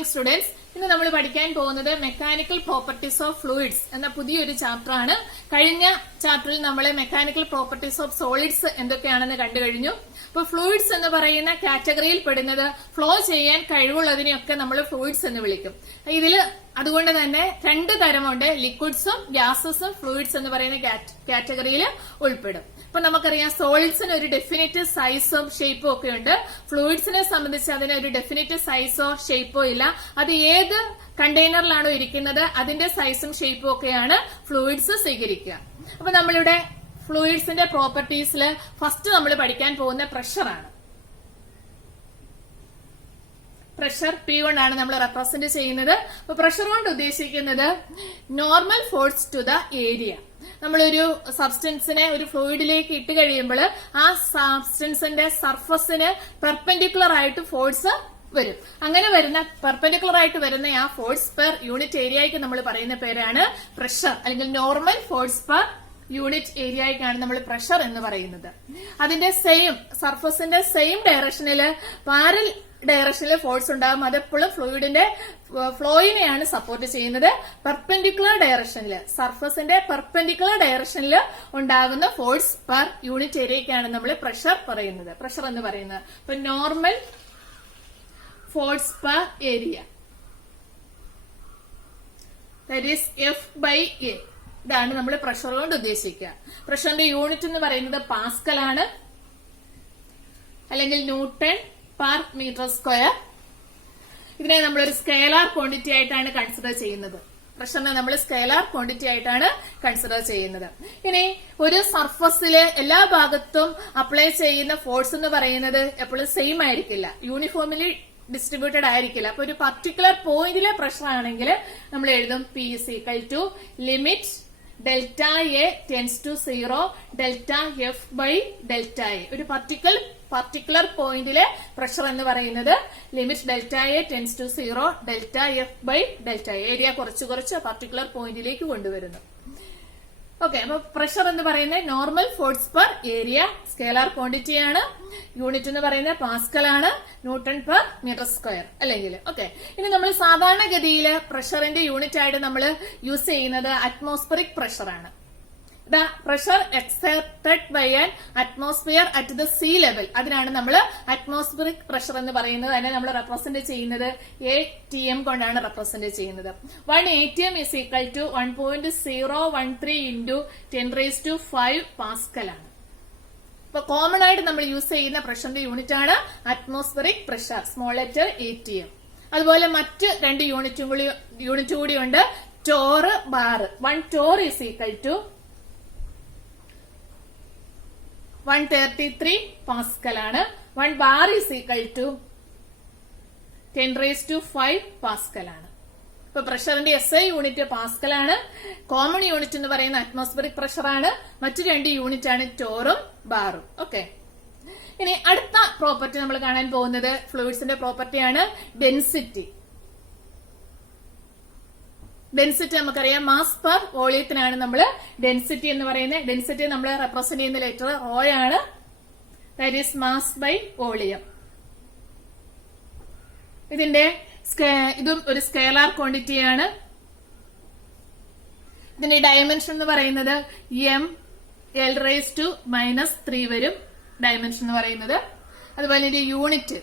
Morning students. ഇന്ന് നമ്മൾ പഠിക്കാൻ പോകുന്നത് മെക്കാനിക്കൽ പ്രോപ്പർട്ടീസ് ഓഫ് ഫ്ലൂയിഡ്സ് എന്ന പുതിയൊരു ചാപ്റ്റർ ആണ്. കഴിഞ്ഞ ചാപ്റ്ററിൽ നമ്മൾ മെക്കാനിക്കൽ പ്രോപ്പർട്ടീസ് ഓഫ് സോളിഡ്സ് എന്തൊക്കെയാണെന്ന് കണ്ടു കഴിഞ്ഞു. അപ്പൊ ഫ്ലൂയിഡ്സ് എന്ന് പറയുന്ന കാറ്റഗറിയിൽ പെടുന്നത് ഫ്ലോ ചെയ്യാൻ കഴിവുള്ളതിനെയൊക്കെ നമ്മൾ ഫ്ലൂയിഡ്സ് എന്ന് വിളിക്കും. ഇതില് അതുകൊണ്ട് തന്നെ രണ്ട് തരമുണ്ട്, ലിക്വിഡ്സും ഗ്യാസസും ഫ്ലൂയിഡ്സ് എന്ന് പറയുന്ന കാറ്റഗറിയിൽ ഉൾപ്പെടും. അപ്പൊ നമുക്കറിയാം സോളിഡ്സിന് ഒരു ഡെഫിനിറ്റ് സൈസും ഷേപ്പും ഒക്കെ ഉണ്ട്. ഫ്ലൂയിഡ്സിനെ സംബന്ധിച്ച് അതിന് ഒരു ഡെഫിനിറ്റ് സൈസോ ഷേപ്പോ ഇല്ല. അത് ഏത് കണ്ടെയ്നറിലാണോ ഇരിക്കുന്നത് അതിന്റെ സൈസും ഷേപ്പും ഒക്കെയാണ് ഫ്ലൂയിഡ്സ് സ്വീകരിക്കുക. അപ്പൊ നമ്മളിവിടെ ഫ്ലൂയിഡ്സിന്റെ പ്രോപ്പർട്ടീസിൽ ഫസ്റ്റ് നമ്മൾ പഠിക്കാൻ പോകുന്ന പ്രഷറാണ്. പ്രഷർ P1 ആണ് നമ്മൾ റെപ്രസെന്റ് ചെയ്യുന്നത്. അപ്പൊ പ്രഷർ കൊണ്ട് ഉദ്ദേശിക്കുന്നത് normal force to the area. നമ്മളൊരു സബ്സ്റ്റൻസിനെ ഒരു ഫ്ലൂയിഡിലേക്ക് ഇട്ട് കഴിയുമ്പോൾ ആ സബ്സ്റ്റൻസിന്റെ സർഫസിന് പെർപെൻഡിക്കുലർ ആയിട്ട് ഫോഴ്സ് വരും. അങ്ങനെ വരുന്ന പെർപെൻഡിക്കുലർ ആയിട്ട് വരുന്ന ആ ഫോഴ്സ് പെർ യൂണിറ്റ് ഏരിയയ്ക്ക് നമ്മൾ പറയുന്ന പേരാണ് പ്രഷർ, അല്ലെങ്കിൽ നോർമൽ ഫോഴ്സ് പെർ യൂണിറ്റ് ഏരിയയ്ക്കാണ് നമ്മൾ പ്രഷർ എന്ന് പറയുന്നത്. അതിന്റെ സെയിം സർഫസിന്റെ സെയിം ഡയറക്ഷനിൽ പാരൽ ഡയറക്ഷനിൽ ഫോഴ്സ് ഉണ്ടാകും. അതെപ്പോഴും ഫ്ലൂയിഡിന്റെ ഫ്ലോയിനെയാണ് സപ്പോർട്ട് ചെയ്യുന്നത്. പെർപെൻഡിക്കുലർ ഡയറക്ഷനിൽ സർഫസിന്റെ പെർപെൻഡിക്കുലർ ഡയറക്ഷനിൽ ഉണ്ടാകുന്ന ഫോഴ്സ് പെർ യൂണിറ്റ് ഏരിയയ്ക്കാണ് നമ്മൾ പ്രഷർ പറയുന്നത്, പ്രഷർ എന്ന് പറയുന്നത്. ഇപ്പൊ normal force per area that is F/A. ഇതാണ് നമ്മൾ പ്രഷർ കൊണ്ട് ഉദ്ദേശിക്കുക. പ്രഷറിന്റെ യൂണിറ്റ് എന്ന് പറയുന്നത് പാസ്കൽ ആണ്, അല്ലെങ്കിൽ ന്യൂട്ടൺ പെർ മീറ്റർ സ്ക്വയർ. ഇതിനെ നമ്മളൊരു സ്കെയിലാർ ക്വാണ്ടിറ്റി ആയിട്ടാണ് കൺസിഡർ ചെയ്യുന്നത്. പ്രഷറിനെ നമ്മൾ സ്കെയിലാർ ക്വാണ്ടിറ്റി ആയിട്ടാണ് കൺസിഡർ ചെയ്യുന്നത്. ഇനി ഒരു സർഫസിലെ എല്ലാ ഭാഗത്തും അപ്ലൈ ചെയ്യുന്ന ഫോഴ്സ് എന്ന് പറയുന്നത് എപ്പോഴും സെയിം ആയിരിക്കില്ല, യൂണിഫോമിലി ഡിസ്ട്രിബ്യൂട്ടഡ് ആയിരിക്കില്ല. അപ്പൊ ഒരു പർട്ടിക്കുലർ പോയിന്റിലെ പ്രഷർ ആണെങ്കിൽ നമ്മൾ എഴുതും P = limit delta A tends to 0 delta F/ഡെൽറ്റ എ. ഒരു പർട്ടിക്കുലർ പോയിന്റിലെ പ്രഷർ എന്ന് പറയുന്നത് limit delta A tends to 0 delta F/ഡെൽറ്റ എ. ഏരിയ കുറച്ച് പർട്ടിക്കുലർ പോയിന്റിലേക്ക് കൊണ്ടുവരുന്നു. ഓക്കെ, അപ്പൊ പ്രഷർ എന്ന് പറയുന്നത് normal force per area, scalar quantity ആണ്. യൂണിറ്റ് എന്ന് പറയുന്നത് പാസ്കൽ ആണ്, ന്യൂട്ടൺ പെർ മീറ്റർ സ്ക്വയർ അല്ലെങ്കിൽ. ഓക്കെ, ഇനി നമ്മൾ സാധാരണഗതിയിൽ പ്രഷറിന്റെ യൂണിറ്റ് ആയിട്ട് നമ്മൾ യൂസ് ചെയ്യുന്നത് അറ്റ്മോസ്ഫിയറിക് പ്രഷർ ആണ്. The pressure exerted by an atmosphere at the sea level, അതിനാണ് നമ്മൾ അറ്റ്മോസ്ഫിയറിക് പ്രഷർ എന്ന് പറയുന്നത്. അതിനെ നമ്മൾ റെപ്രസെന്റ് ചെയ്യുന്നത് ATM കൊണ്ടാണ് റെപ്രസെന്റ് ചെയ്യുന്നത്. 1 ATM is equal to 1.013 into 10⁵ Pascal ആണ്. ഇപ്പൊ കോമൺ ആയിട്ട് നമ്മൾ യൂസ് ചെയ്യുന്ന പ്രഷറിന്റെ യൂണിറ്റ് ആണ് atmospheric pressure, small letter ATM. അതുപോലെ മറ്റ് രണ്ട് യൂണിറ്റ് കൂടിയുണ്ട്, Tor, bar. 1 Tor is equal to 133 Pascal ആണ്. 1 bar is equal to 10⁵ Pascal ആണ്. ഇപ്പൊ പ്രഷറിന്റെ SI യൂണിറ്റ് പാസ്കൽ ആണ്. കോമൺ യൂണിറ്റ് എന്ന് പറയുന്ന അറ്റ്മോസ്ഫിയറിക് പ്രഷർ ആണ്. മറ്റു രണ്ട് യൂണിറ്റ് ആണ് ടോറും ബാറും. ഓക്കെ, ഇനി അടുത്ത പ്രോപ്പർട്ടി നമ്മൾ കാണാൻ പോകുന്നത് ഫ്ലൂയിഡ്സിന്റെ പ്രോപ്പർട്ടിയാണ് ഡെൻസിറ്റി. ഡെൻസിറ്റി നമുക്കറിയാം, മാസ് പെർ വോളിയത്തിനാണ് നമ്മൾ ഡെൻസിറ്റി എന്ന് പറയുന്നത്. ഡെൻസിറ്റി നമ്മൾ റെപ്രസെന്റ് ചെയ്യുന്ന ലെറ്റർ O ആണ്, that is mass by volume. ഇതും ഒരു സ്കെയിലാർ ക്വാണ്ടിറ്റി ആണ്. ഇതിന്റെ ഡയമെൻഷൻ എന്ന് പറയുന്നത് ml⁻³ വരും ഡയമെൻഷൻ എന്ന് പറയുന്നത്. അതുപോലെ ഇതിന്റെ യൂണിറ്റ്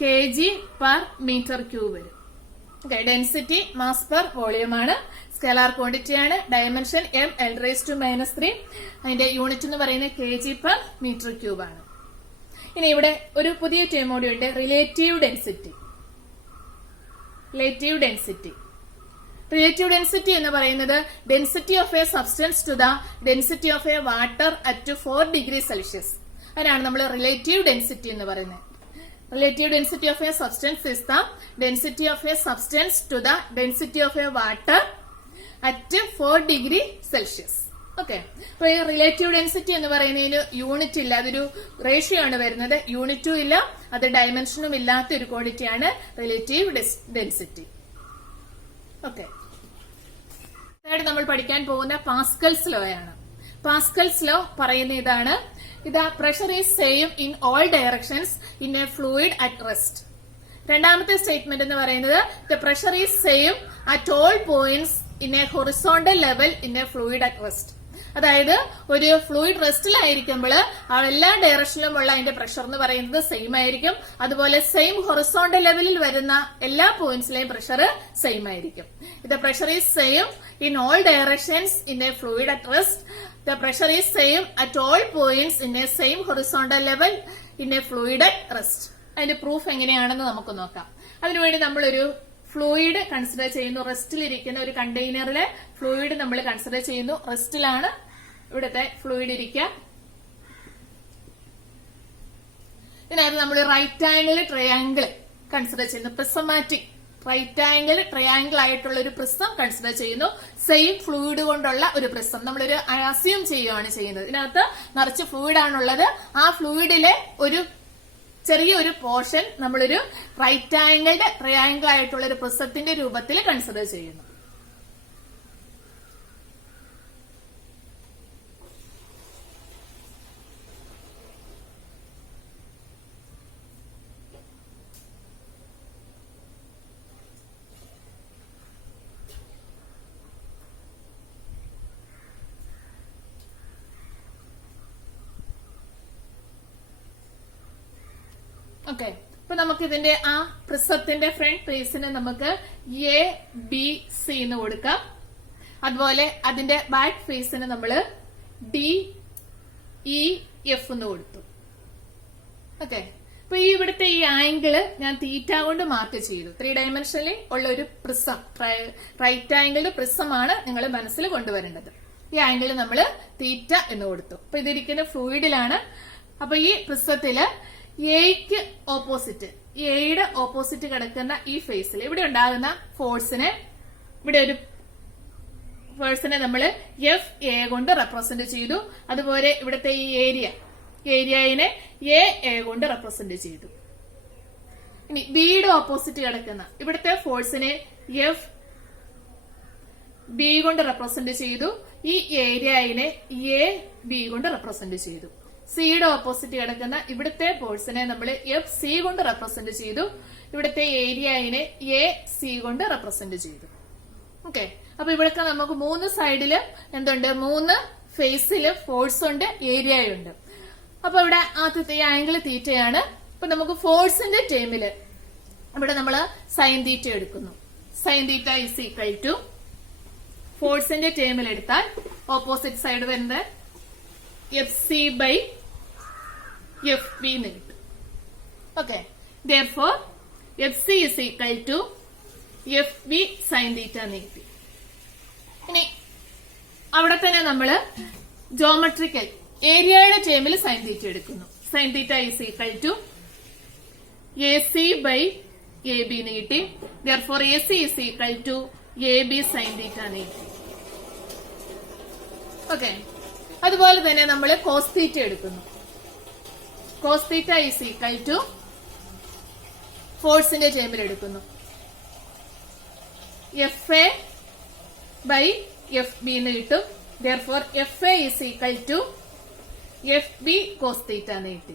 kg/m³ വരും. Okay, density mass per volume ആണ്, സ്കെയിലാർ ക്വാണ്ടിറ്റി ആണ്, ഡയമെൻഷൻ ml⁻³ അതിന്റെ യൂണിറ്റ് എന്ന് പറയുന്നത് kg/m³ ആണ്. ഇനി ഇവിടെ ഒരു പുതിയ ടേം കൂടി ഉണ്ട്, റിലേറ്റീവ് ഡെൻസിറ്റി. റിലേറ്റീവ് ഡെൻസിറ്റി എന്ന് പറയുന്നത് density of a substance to the density of a water at 4 degree Celsius. അതിനാണ് നമ്മൾ റിലേറ്റീവ് ഡെൻസിറ്റി എന്ന് പറയുന്നത്. Relative density of a substance is the density of a substance to the density of a water at 4 degree Celsius. Okay, അപ്പൊ ഈ relative density എന്ന് പറയുന്നതിന് unit ഇല്ല, അതൊരു റേഷ്യോ ആണ് വരുന്നത്. യൂണിറ്റും ഇല്ല, അത് ഡയമെൻഷനും ഇല്ലാത്ത ഒരു ക്വാണ്ടിറ്റിയാണ് റിലേറ്റീവ് ഡെൻസിറ്റി. ഓക്കെ, നമ്മൾ പഠിക്കാൻ പോകുന്ന പാസ്കൽസ് ലോ ആണ്. പാസ്കൽസ് ലോ പറയുന്ന ഇതാണ്, The pressure is same in all directions in a fluid at rest. രണ്ടാമത്തെ സ്റ്റേറ്റ്മെന്റ് എന്ന് പറയുന്നത് the pressure is same at all points in A horizontal level in A fluid at rest. അതായത് ഒരു fluid റെസ്റ്റിലായിരിക്കുമ്പോൾ എല്ലാ ഡയറക്ഷനിലുമുള്ള അതിന്റെ pressure എന്ന് പറയുന്നത് same ആയിരിക്കും. അതുപോലെ സെയിം ഹൊറിസോണ്ടൽ ലെവലിൽ വരുന്ന എല്ലാ പോയിന്റ്സിലെയും പ്രഷർ സെയിം ആയിരിക്കും. The pressure is same in all directions in A fluid at rest. The pressure is same at all points in A same horizontal level in A fluid at rest. അതിന്റെ proof എങ്ങനെയാണെന്ന് നമുക്ക് നോക്കാം. അതിനുവേണ്ടി നമ്മളൊരു fluid consider ചെയ്യുന്നു. റെസ്റ്റിലിരിക്കുന്ന ഒരു കണ്ടെയ്നറിലെ fluid നമ്മൾ consider ചെയ്യുന്നു. റെസ്റ്റിലാണ് ഇവിടുത്തെ ഫ്ലൂയിഡ് ഇരിക്കുക. ഇതിനകത്ത് നമ്മൾ റൈറ്റ് ആംഗിൾ ട്രയാംഗിൾ കൺസിഡർ ചെയ്യുന്നു. പ്രിസമാറ്റിക് റൈറ്റ് ആംഗിൾ ട്രയാംഗിൾ ആയിട്ടുള്ള ഒരു പ്രിസം കൺസിഡർ ചെയ്യുന്നു. സെയിം ഫ്ലൂയിഡ് കൊണ്ടുള്ള ഒരു പ്രിസം നമ്മളൊരു അസ്യൂം ചെയ്യുകയാണ് ചെയ്യുന്നത്. ഇതിനകത്ത് നിറച്ച് ഫ്ലൂയിഡ് ആണുള്ളത്. ആ ഫ്ലൂയിഡിലെ ഒരു ചെറിയൊരു പോർഷൻ നമ്മളൊരു റൈറ്റ് ആംഗിൾഡ് ട്രയാംഗിൾ ആയിട്ടുള്ള ഒരു പ്രിസത്തിന്റെ രൂപത്തിൽ കൺസിഡർ ചെയ്യുന്നു. ഓക്കെ, അപ്പൊ നമുക്ക് ഇതിന്റെ ആ പ്രിസത്തിന്റെ ഫ്രണ്ട് ഫേസിന് നമുക്ക് ABC എന്ന് കൊടുക്കാം. അതുപോലെ അതിന്റെ ബാക്ക് ഫേസിന് നമ്മൾ DEF എന്ന് കൊടുത്തു. ഓക്കെ, അപ്പൊ ഈ ഇവിടുത്തെ ഈ ആംഗിള് ഞാൻ തീറ്റ കൊണ്ട് മാർക്ക് ചെയ്തു. 3 ഡയമെൻഷനിൽ ഉള്ള ഒരു പ്രിസം, റൈറ്റ് ആംഗിൾഡ് പ്രിസമാണ് നിങ്ങൾ മനസ്സിൽ കൊണ്ടുവരേണ്ടത്. ഈ ആംഗിള് നമ്മൾ തീറ്റ എന്ന് കൊടുത്തു. അപ്പൊ ഇതിരിക്കുന്ന ഫ്ലൂയിഡിലാണ്. അപ്പൊ ഈ പ്രിസത്തില് എയ്ക്ക് ഓപ്പോസിറ്റ്, എയുടെ ഓപ്പോസിറ്റ് കിടക്കുന്ന ഈ ഫേസിൽ ഇവിടെ ഉണ്ടാകുന്ന ഫോഴ്സിനെ, ഇവിടെ ഒരു ഫോഴ്സിനെ നമ്മൾ FA കൊണ്ട് റെപ്രസെന്റ് ചെയ്തു. അതുപോലെ ഇവിടുത്തെ ഈ ഏരിയനെ AA കൊണ്ട് റെപ്രസെന്റ് ചെയ്തു. ഇനി ബിയുടെ ഓപ്പോസിറ്റ് കിടക്കുന്ന ഇവിടുത്തെ ഫോഴ്സിനെ FB കൊണ്ട് റെപ്രസെന്റ് ചെയ്തു. ഈ ഏരിയനെ AB കൊണ്ട് റെപ്രസെന്റ് ചെയ്തു. സിയുടെ ഓപ്പോസിറ്റ് കിടക്കുന്ന ഇവിടുത്തെ ഫോഴ്സിനെ നമ്മൾ FC കൊണ്ട് റെപ്രസെന്റ് ചെയ്തു. ഇവിടുത്തെ ഏരിയനെ AC കൊണ്ട് റെപ്രസെന്റ് ചെയ്തു. ഓക്കെ, അപ്പൊ ഇവിടൊക്കെ നമുക്ക് 3 സൈഡില് എന്തുണ്ട്, 3 ഫേസില് ഫോഴ്സ് ഉണ്ട്, ഏരിയ ഉണ്ട്. അപ്പൊ ഇവിടെ ആദ്യത്തെ ആംഗിൾ തീറ്റയാണ്. അപ്പൊ നമുക്ക് ഫോഴ്സിന്റെ ടേമില് ഇവിടെ നമ്മൾ സൈൻ തീറ്റ എടുക്കുന്നു. Sine theta is equal to ഫോഴ്സിന്റെ ടേമിൽ എടുത്താൽ ഓപ്പോസിറ്റ് സൈഡ് വരുന്നത് FC/FB എന്ന് കിട്ടും. Okay, therefore FC is equal to FB sin theta എന്ന് കിട്ടി. ഇനി അവിടെ തന്നെ നമ്മള് ജോമെട്രിക്കൽ ഏരിയയുടെ ടേമിൽ സൈൻ തീറ്റ എടുക്കുന്നു. Sine theta is equal to AC/AB എന്ന് കിട്ടി. therefore AC is equal to AB sin theta എന്ന് കിട്ടി. ഓക്കെ, അതുപോലെ തന്നെ നമ്മൾ കോസ് തീറ്റ എടുക്കുന്നു. Cos theta is equal to ഫോഴ്സിന്റെ ടേമിൽ എടുക്കുന്നു. FA/FB എന്ന് കിട്ടും. therefore FA is equal to FB cos theta എന്ന് കിട്ടി.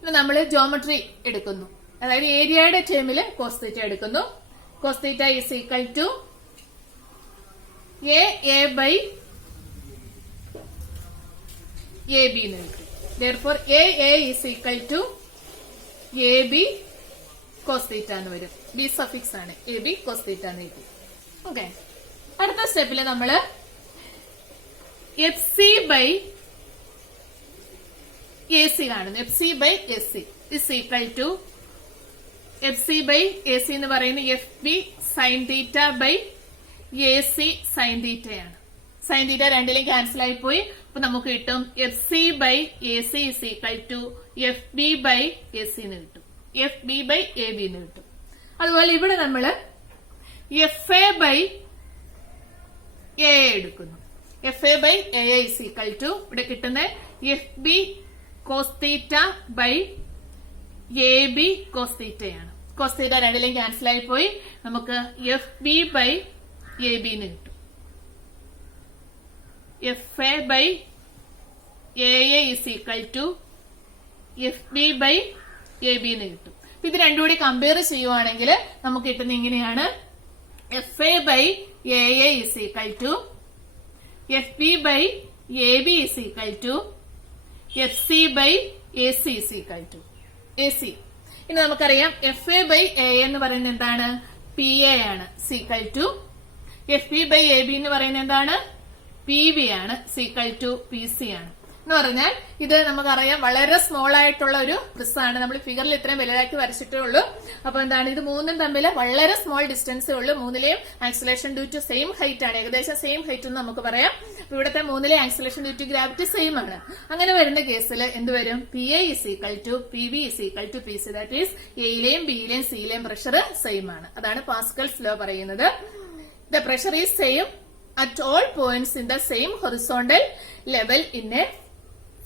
ഇനി നമ്മൾ ജോമെട്രി എടുക്കുന്നു. അതായത് ഏരിയയുടെ ടേമിൽ കോസ് തീറ്റ എടുക്കുന്നു. Cos theta is equal to AA/AB എന്ന് കിട്ടും. therefore AA is equal to AB cos theta എന്ന് വരും. B സഫിക്സ് ആണ്, AB cos theta എന്ന് കിട്ടും. ഓക്കെ, അടുത്ത സ്റ്റെപ്പില് നമ്മള് FC/AC കാണുന്നു. FC/AC is equal to FC/AC എന്ന് പറയുന്നത് FB sin theta by AC sin theta ആണ്. സൈൻ തീറ്റ രണ്ടിലും ക്യാൻസൽ ആയി പോയി. അപ്പൊ നമുക്ക് കിട്ടും FC/AC is equal to FB/AC എന്ന് കിട്ടും. FB/AB എന്ന് കിട്ടും. അതുപോലെ ഇവിടെ നമ്മള് FA/AA എടുക്കുന്നു. FA/AA is equal to ഇവിടെ കിട്ടുന്ന FB cos theta by AB cos theta ആണ്. cos theta രണ്ടിലും ക്യാൻസൽ ആയി പോയി. നമുക്ക് FB/AB എന്ന് കിട്ടും. FA/AA is equal to FB/AB എന്ന് കിട്ടും. ഇത് രണ്ടും കൂടി കമ്പയർ ചെയ്യുവാണെങ്കിൽ നമുക്ക് കിട്ടുന്ന ഇങ്ങനെയാണ് FA by AA is equal to FB by AB is equal to FC by AC is equal to AC. ഇനി നമുക്കറിയാം FA by AA എന്ന് പറയുന്നത് എന്താണ്? PA ആണ്. is equal to FB by AB എന്ന് പറയുന്നത് എന്താണ്? PB ആണ്. is equal to PC ആണ്. എന്ന് പറഞ്ഞാൽ ഇത് നമുക്കറിയാം വളരെ സ്മോൾ ആയിട്ടുള്ള ഒരു പ്രിസാണ്. നമ്മൾ ഫിഗറിൽ ഇത്രയും വലുതാക്കി വരച്ചിട്ടേ ഉള്ളൂ. അപ്പൊ എന്താണ്, ഇത് മൂന്നും തമ്മിൽ വളരെ സ്മോൾ ഡിസ്റ്റൻസേ ഉള്ളൂ. മൂന്നിലെയും acceleration due to same height ആണ്, ഏകദേശം സെയിം ഹൈറ്റ് എന്ന് നമുക്ക് പറയാം. ഇവിടുത്തെ മൂന്നിലെ acceleration due to gravity same ആണ്. അങ്ങനെ വരുന്ന കേസിൽ എന്ത് വരും? PA is equal to PB is equal to PC. That is എയിലെയും ബിയിലെയും സിയിലെയും പ്രഷർ സെയിം ആണ്. അതാണ് പാസ്കൽസ് ലോ പറയുന്നത്. The pressure is same at all points in the same horizontal level in a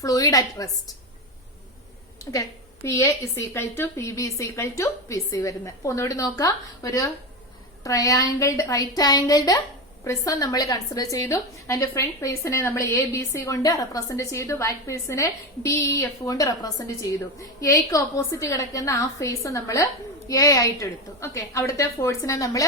fluid at rest. Okay. PA is equal to PB is equal to PC വരുന്നത്. അപ്പൊ ഒന്നുകൂടി നോക്കാം. ഒരു ട്രയാങ്കിൾഡ് right angled prism നമ്മൾ consider ചെയ്തു. അതിന്റെ front ഫേസിനെ നമ്മൾ ABC കൊണ്ട് റെപ്രസെന്റ് ചെയ്തു, ബാക്ക് ഫേസിനെ DEF കൊണ്ട് റെപ്രസെന്റ് ചെയ്തു. എക്ക് ഓപ്പോസിറ്റ് കിടക്കുന്ന ആ ഫേസ് നമ്മൾ A ആയിട്ട് എടുത്തു. ഓക്കെ. അവിടുത്തെ ഫോഴ്സിനെ നമ്മൾ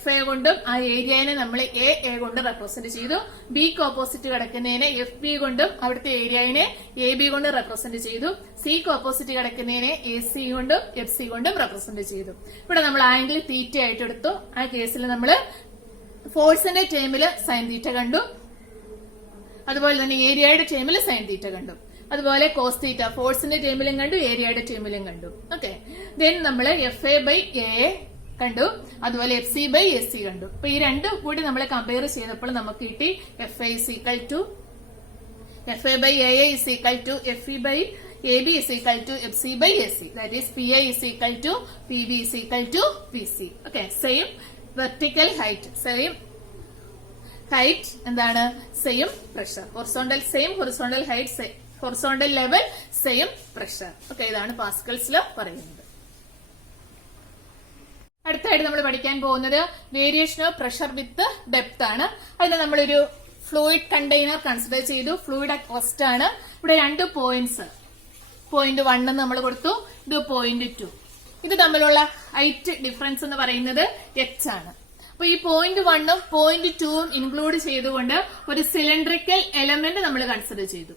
FA കൊണ്ടും ആ ഏരിയനെ നമ്മൾ AA കൊണ്ട് റെപ്രസെന്റ് ചെയ്തു. ബിക്ക് ഓപ്പോസിറ്റ് കിടക്കുന്നതിനെ FB കൊണ്ടും അവിടുത്തെ ഏരിയനെ AB കൊണ്ട് റെപ്രസെന്റ് ചെയ്തു. സിക്ക് ഓപ്പോസിറ്റ് കിടക്കുന്നതിനെ AC കൊണ്ടും FC കൊണ്ടും റെപ്രസെന്റ് ചെയ്തു. ഇവിടെ നമ്മൾ ആംഗിൾ തീറ്റ ആയിട്ട് എടുത്തു. ആ കേസിൽ നമ്മൾ ഫോഴ്സിന്റെ ടേമില് സൈൻ തീറ്റ കണ്ടു, അതുപോലെ തന്നെ ഏരിയയുടെ ടേമില് സൈൻ തീറ്റ കണ്ടു, അതുപോലെ കോസ് തീറ്റ ഫോഴ്സിന്റെ ടേമിലും കണ്ടു, ഏരിയയുടെ ടേമിലും കണ്ടു. ഓക്കെ. ദെൻ നമ്മൾ FA by AA കണ്ടു, അതുപോലെ FC by AC കണ്ടു. അപ്പൊ ഈ രണ്ടും കൂടി നമ്മൾ കമ്പയർ ചെയ്തപ്പോൾ നമുക്ക് കിട്ടി FA is equal to FA by AA is equal to FE by AB is equal to FC by AC. That is PA is equal to PB is equal to PC. Okay. Same vertical height, same height എന്താണ്? Same pressure. Horizontal same horizontal height, horizontal level same pressure. Okay. ഇതാണ് Pascal's law പറയുന്നത്. അടുത്തായിട്ട് നമ്മൾ പഠിക്കാൻ പോകുന്നത് variation of pressure with depth ആണ്. അതിന് നമ്മളൊരു ഫ്ലൂയിഡ് കണ്ടെയ്നർ കൺസിഡർ ചെയ്തു. ഫ്ലൂയിഡ് അറ്റ് റെസ്റ്റ് ആണ്. ഇവിടെ രണ്ട് പോയിന്റ്സ്, പോയിന്റ് 1 എന്ന് നമ്മൾ കൊടുത്തു, ഇത് പോയിന്റ് 2. ഇത് തമ്മിലുള്ള ഹൈറ്റ് ഡിഫറൻസ് എന്ന് പറയുന്നത് h ആണ്. അപ്പൊ ഈ പോയിന്റ് 1ഉം പോയിന്റ് 2ഉം ഇൻക്ലൂഡ് ചെയ്തുകൊണ്ട് ഒരു സിലിണ്ടറിക്കൽ എലമെന്റ് നമ്മൾ കൺസിഡർ ചെയ്തു.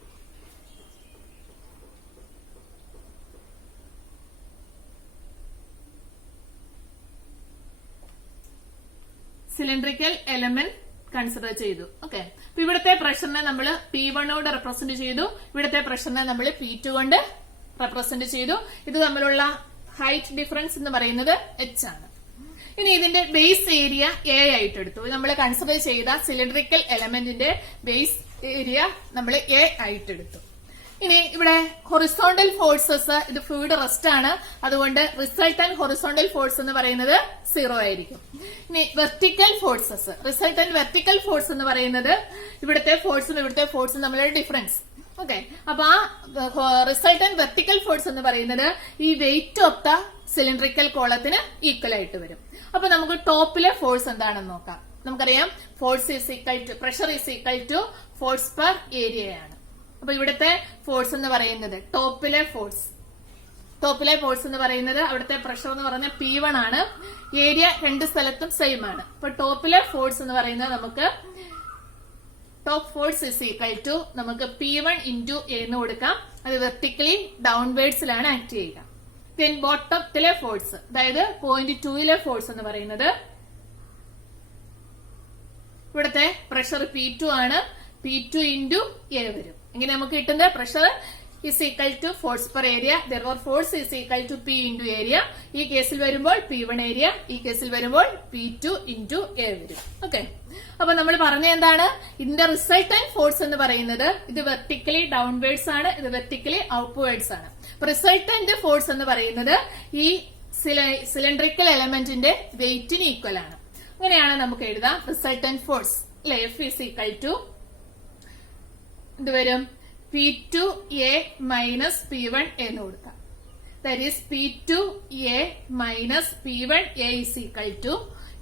സിലിണ്ടറിക്കൽ എലമെന്റ് കൺസിഡർ ചെയ്തു. ഓക്കെ. അപ്പൊ ഇവിടുത്തെ പ്രഷറിനെ നമ്മൾ P1 കൊണ്ട് റെപ്രസെന്റ് ചെയ്തു, ഇവിടുത്തെ പ്രഷറിനെ നമ്മൾ P2 കൊണ്ട് റെപ്രസെന്റ് ചെയ്തു. ഇത് തമ്മിലുള്ള ഹൈറ്റ് ഡിഫറൻസ് എന്ന് പറയുന്നത് h ആണ്. ഇനി ഇതിന്റെ ബേസ് ഏരിയ A ആയിട്ട് എടുത്തു. നമ്മൾ കൺസിഡർ ചെയ്ത സിലിണ്ടറിക്കൽ എലമെന്റിന്റെ ബേസ് ഏരിയ നമ്മൾ A ആയിട്ട് എടുത്തു. ഇനി ഇവിടെ ഹൊറിസോണ്ടൽ ഫോഴ്സസ്, ഇത് ഫ്ലൂയിഡ് റെസ്റ്റ് ആണ്, അതുകൊണ്ട് റിസൾട്ടന്റ് ഹൊറിസോണ്ടൽ ഫോഴ്സ് എന്ന് പറയുന്നത് 0 ആയിരിക്കും. ഇനി vertical forces, resultant vertical force എന്ന് പറയുന്നത് ഇവിടുത്തെ ഫോഴ്സും ഇവിടുത്തെ ഫോഴ്സും തമ്മിലുള്ള ഡിഫറൻസ്. ഓക്കെ. അപ്പൊ ആ റിസൾട്ടന്റ് വെർട്ടിക്കൽ ഫോഴ്സ് എന്ന് പറയുന്നത് ഈ വെയിറ്റ് ഓഫ് ദ സിലിണ്ടറിക്കൽ കോളത്തിന് ഈക്വൽ ആയിട്ട് വരും. അപ്പൊ നമുക്ക് ടോപ്പിലെ ഫോഴ്സ് എന്താണെന്ന് നോക്കാം. നമുക്കറിയാം force is equal to pressure is equal to force per area ആണ്. അപ്പൊ ഇവിടുത്തെ ഫോഴ്സ് എന്ന് പറയുന്നത് ടോപ്പിലെ ഫോഴ്സ് എന്ന് പറയുന്നത് അവിടുത്തെ പ്രഷർ എന്ന് പറയുന്നത് P1 ആണ്. ഏരിയ രണ്ട് സ്ഥലത്തും സെയിം ആണ്. അപ്പൊ ടോപ്പിലെ ഫോഴ്സ് എന്ന് പറയുന്നത് നമുക്ക് top force is equal to നമുക്ക് P1 into A എന്ന് കൊടുക്കാം. അത് വെർട്ടിക്കലി ഡൗൺവേർഡ്സിലാണ് ആക്ട് ചെയ്യുക. ദെൻ ബോട്ടത്തിലെ ഫോഴ്സ്, അതായത് പോയിന്റ് 2ലെ ഫോഴ്സ് എന്ന് പറയുന്നത് ഇവിടുത്തെ പ്രഷർ P2 ആണ്. P2 into A വരും. ഇങ്ങനെ നമുക്ക് കിട്ടുന്ന pressure is equal to force per area. Therefore force is equal to P into area. ഈ കേസിൽ വരുമ്പോൾ P1 ഏരിയ, ഈ കേസിൽ വരുമ്പോൾ P2 into A വരും. ഓക്കെ. അപ്പൊ നമ്മൾ പറഞ്ഞ എന്താണ്, ഇതിന്റെ റിസൾട്ടന്റ് ഫോഴ്സ് എന്ന് പറയുന്നത് ഇത് വെർട്ടിക്കലി ഡൗൺവേർഡ്സ് ആണ്, ഇത് വെർട്ടിക്കലി ഔട്ട്വേർഡ്സ് ആണ്. റിസൾട്ടന്റ് ഫോഴ്സ് എന്ന് പറയുന്നത് ഈ സിലിണ്ടറിക്കൽ എലമെന്റിന്റെ വെയിറ്റിന് ഈക്വൽ ആണ്. അങ്ങനെയാണ് നമുക്ക് എഴുതാം റിസൾട്ടന്റ് ഫോഴ്സ് അല്ലെ. F is equal to ഇത് വരും P2A minus P1A എന്ന് കൊടുക്കാം. That is P2A minus P1A is equal to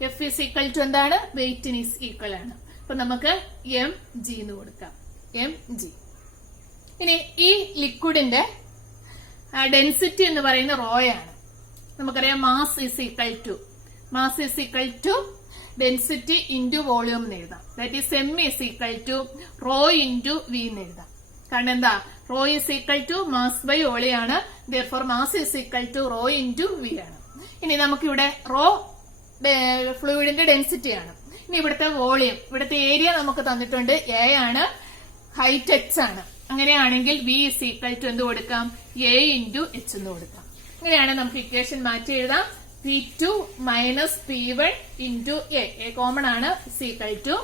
F is equal to എന്താണ്, വെയിറ്റിന് is equal ആണ്. അപ്പൊ നമുക്ക് mg എന്ന് കൊടുക്കാം. mg. ഇനി ഈ ലിക്വിഡിന്റെ ഡെൻസിറ്റി എന്ന് പറയുന്ന റോ ആണ്. നമുക്കറിയാം mass is equal to density into volume എന്ന് എഴുതാം. That is M is equal to rho into V എന്ന് എഴുതാം. കാരണം എന്താ, rho is equal to mass by വോളിയാണ്. Therefore mass is equal to rho into V ആണ്. ഇനി നമുക്കിവിടെ റോ ഫ്ലൂയിഡിന്റെ ഡെൻസിറ്റി ആണ്. ഇനി ഇവിടുത്തെ വോളിയം, ഇവിടുത്തെ ഏരിയ നമുക്ക് തന്നിട്ടുണ്ട്, എ ആണ്, ഹൈറ്റ് h ആണ്. അങ്ങനെയാണെങ്കിൽ വി ഇസ് ഈക്വൽ ടു എന്ത് കൊടുക്കാം, എ ഇൻറ്റു എച്ച് എന്ന് കൊടുക്കാം. അങ്ങനെയാണ് നമുക്ക് ഇക്വേഷൻ മാറ്റി എഴുതാം. P2 minus P1 into A common ആണ്, ഇസ് ഈക്വൽ ടു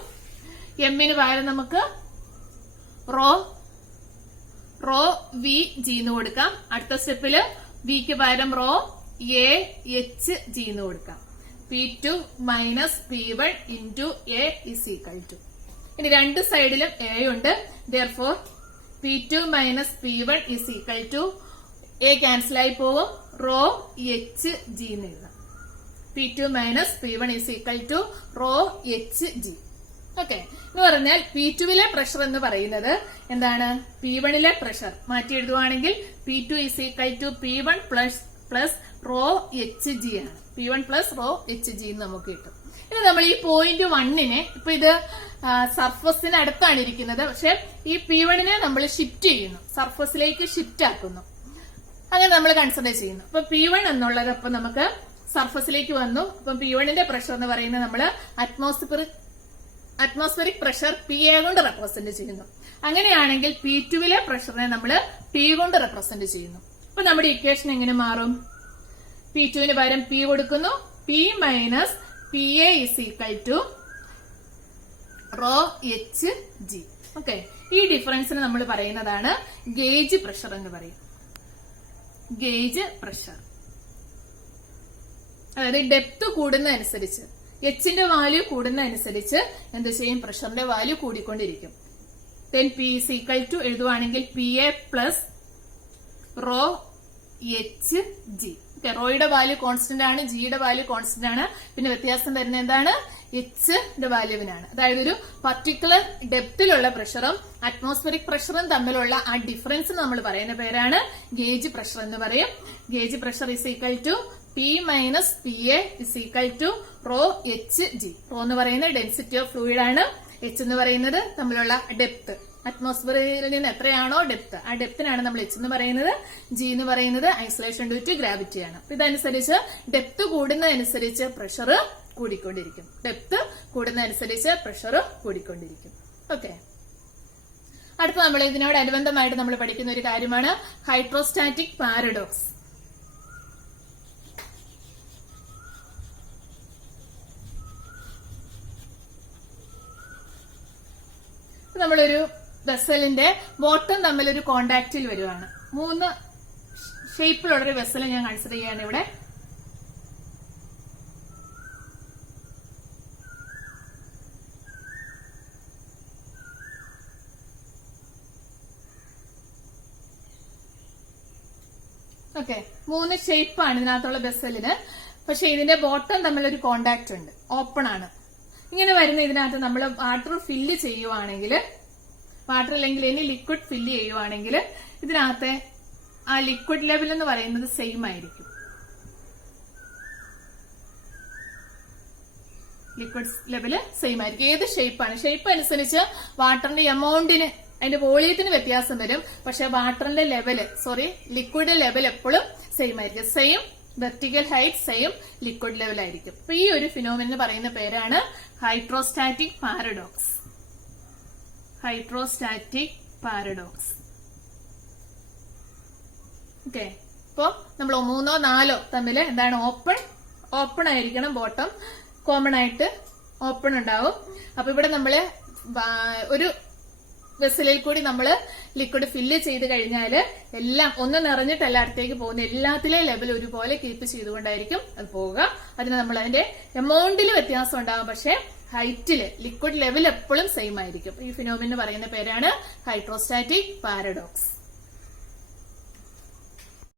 എമ്മിന് പകരം നമുക്ക് റോ വി ജി എന്ന് കൊടുക്കാം. അടുത്ത സ്റ്റെപ്പില് വിക്ക് പകരം റോ എ എച്ച് ജി എന്ന് കൊടുക്കാം. P2 minus P1 into A is equal to, ഇനി രണ്ട് സൈഡിലും എ ഉണ്ട്. Therefore P2 minus P1 is equal to A cancel ആയി പോകും, റോ എച്ച് ജി എന്ന് എഴുതാം. P2 minus P1 is equal to rho H G. Okay, എന്ന് പറഞ്ഞാൽ P2വിലെ പ്രഷർ എന്ന് പറയുന്നത് എന്താണ്, P1ലെ പ്രഷർ മാറ്റി എഴുതുവാണെങ്കിൽ P2 is equal to P1 plus rho H G ആണ്. P1 plus rho H G നമുക്ക് കിട്ടും. ഇനി നമ്മൾ ഈ പോയിന്റ് 1നെ, ഇപ്പൊ ഇത് സർഫസിന് അടുത്താണ് ഇരിക്കുന്നത്, പക്ഷെ ഈ P1നെ നമ്മൾ ഷിഫ്റ്റ് ചെയ്യുന്നു, സർഫസിലേക്ക് ഷിഫ്റ്റ് ആക്കുന്നു. അങ്ങനെ നമ്മൾ കൺസിഡർ ചെയ്യുന്നു. അപ്പൊ P1 എന്നുള്ളത് അപ്പൊ നമുക്ക് സർഫസിലേക്ക് വന്നു. അപ്പൊ P1ന്റെ പ്രഷർ എന്ന് പറയുന്നത് നമ്മൾ അറ്റ്മോസ്ഫിയറിക് പ്രഷർ PA കൊണ്ട് റെപ്രസെന്റ് ചെയ്യുന്നു. അങ്ങനെയാണെങ്കിൽ P2വിലെ പ്രഷറിനെ നമ്മൾ P കൊണ്ട് റെപ്രസെന്റ് ചെയ്യുന്നു. അപ്പൊ നമ്മുടെ ഇക്വേഷൻ എങ്ങനെ മാറും, P2വിന് പകരം P കൊടുക്കുന്നു, P minus PA is equal to rho H G. Okay, ഈ ഡിഫറൻസിന് നമ്മൾ പറയുന്നതാണ് ഗേജ് പ്രഷർ എന്ന് പറയും. ഗേജ് പ്രഷർ, അതായത് ഡെപ്ത് കൂടുന്നതനുസരിച്ച്, എച്ചിന്റെ വാല്യൂ കൂടുന്നതനുസരിച്ച് എന്ത് ചെയ്യും, പ്രഷറിന്റെ വാല്യൂ കൂടിക്കൊണ്ടിരിക്കും. Then P is equal to എഴുതുവാണെങ്കിൽ PA plus rho H G. Okay, റോയുടെ വാല്യൂ കോൺസ്റ്റന്റ് ആണ്, ജിയുടെ വാല്യൂ കോൺസ്റ്റന്റ് ആണ്. പിന്നെ വ്യത്യാസം വരുന്നത് എന്താണ്, എച്ചിന്റെ വാല്യൂവിനാണ്. അതായത് ഒരു പർട്ടിക്കുലർ ഡെപ്തിലുള്ള പ്രഷറും അറ്റ്മോസ്ഫിയറിക് പ്രഷറും തമ്മിലുള്ള ആ ഡിഫറൻസ് നമ്മൾ പറയുന്ന പേരാണ് ഗേജ് പ്രഷർ എന്ന് പറയും. Gauge pressure is equal to P minus PA is equal to rho H G. Rho എന്ന് പറയുന്നത് ഡെൻസിറ്റി ഓഫ് ഫ്ലൂയിഡ് ആണ്, എച്ച് എന്ന് പറയുന്നത് തമ്മിലുള്ള ഡെപ്ത്. അറ്റ്മോസ്ഫിയറിൽ നിന്ന് എത്രയാണോ ഡെപ്ത്, ആ ഡെപ്തിനാണ് നമ്മൾ എച്ച് എന്ന് പറയുന്നത്. ജി എന്ന് പറയുന്നത് ഐസൊലേഷൻ ഡ്യൂ ടു ഗ്രാവിറ്റി ആണ്. ഇതനുസരിച്ച് ഡെപ്ത് കൂടുന്നതനുസരിച്ച് പ്രഷർ കൂടിക്കൊണ്ടിരിക്കും. ഡെപ്ത് കൂടുന്നതനുസരിച്ച് പ്രഷർ കൂടിക്കൊണ്ടിരിക്കും. ഓക്കെ, അടുത്ത നമ്മൾ ഇതിനോടനുബന്ധമായിട്ട് നമ്മൾ പഠിക്കുന്ന ഒരു കാര്യമാണ് ഹൈഡ്രോസ്റ്റാറ്റിക് പാരഡോക്സ്. നമ്മളൊരു വെസലിന്റെ ബോട്ടം തമ്മിലൊരു കോണ്ടാക്റ്റിൽ വരുവാണ്. 3 ഷേപ്പിലുള്ളൊരു വെസൽ ഞാൻ കൺസിഡർ ചെയ്യാണ് ഇവിടെ. ഓക്കെ, 3 ഷേപ്പാണ് ഇതിനകത്തുള്ള വെസലിന്. പക്ഷെ ഇതിന്റെ ബോട്ടം തമ്മിലൊരു കോണ്ടാക്ട് ഉണ്ട്, ഓപ്പൺ ആണ്. ഇങ്ങനെ വരുന്ന ഇതിനകത്ത് നമ്മൾ വാട്ടർ ഫില്ല് ചെയ്യുവാണെങ്കിൽ, വാട്ടർ അല്ലെങ്കിൽ ഇനി ലിക്വിഡ് ഫില്ല് ചെയ്യുവാണെങ്കിൽ ഇതിനകത്തെ ആ ലിക്വിഡ് ലെവൽ എന്ന് പറയുന്നത് സെയിം ആയിരിക്കും. ലിക്വിഡ് ലെവല് സെയിം ആയിരിക്കും. ഏത് ഷേപ്പാണ്, ഷേപ്പ് അനുസരിച്ച് വാട്ടറിന്റെ എമൗണ്ടിന്, അതിന്റെ വോളിയത്തിന് വ്യത്യാസം വരും. പക്ഷെ വാട്ടറിന്റെ ലിക്വിഡ് ലെവൽ എപ്പോഴും സെയിം ആയിരിക്കും. Same vertical height, same liquid level ആയിരിക്കും. അപ്പൊ ഈ ഒരു ഫിനോമിനന് പറയുന്ന പേരാണ് hydrostatic paradox. Hydrostatic paradox. Okay, ഇപ്പൊ നമ്മൾ 3ഓ 4ഓ തമ്മിൽ എന്താണ്, ഓപ്പൺ ആയിരിക്കണം. ബോട്ടം കോമൺ ആയിട്ട് ഓപ്പൺ ഉണ്ടാവും. അപ്പൊ ഇവിടെ നമ്മള് ഒരു വെസലിൽ കൂടി നമ്മൾ ലിക്വിഡ് ഫില്ല് ചെയ്ത് കഴിഞ്ഞാല് എല്ലാം ഒന്ന് നിറഞ്ഞിട്ട് എല്ലായിടത്തേക്ക് പോകുന്ന എല്ലാത്തിലെ ലെവൽ ഒരുപോലെ കീപ്പ് ചെയ്തുകൊണ്ടായിരിക്കും അത് പോവുക. അതിന് നമ്മൾ അതിന്റെ എമൗണ്ടിൽ വ്യത്യാസം ഉണ്ടാകും, പക്ഷെ ഹൈറ്റില് ലിക്വിഡ് ലെവൽ എപ്പോഴും സെയിം ആയിരിക്കും. ഈ ഫിനോമിനന് പറയുന്ന പേരാണ് ഹൈഡ്രോസ്റ്റാറ്റിക് പാരഡോക്സ്.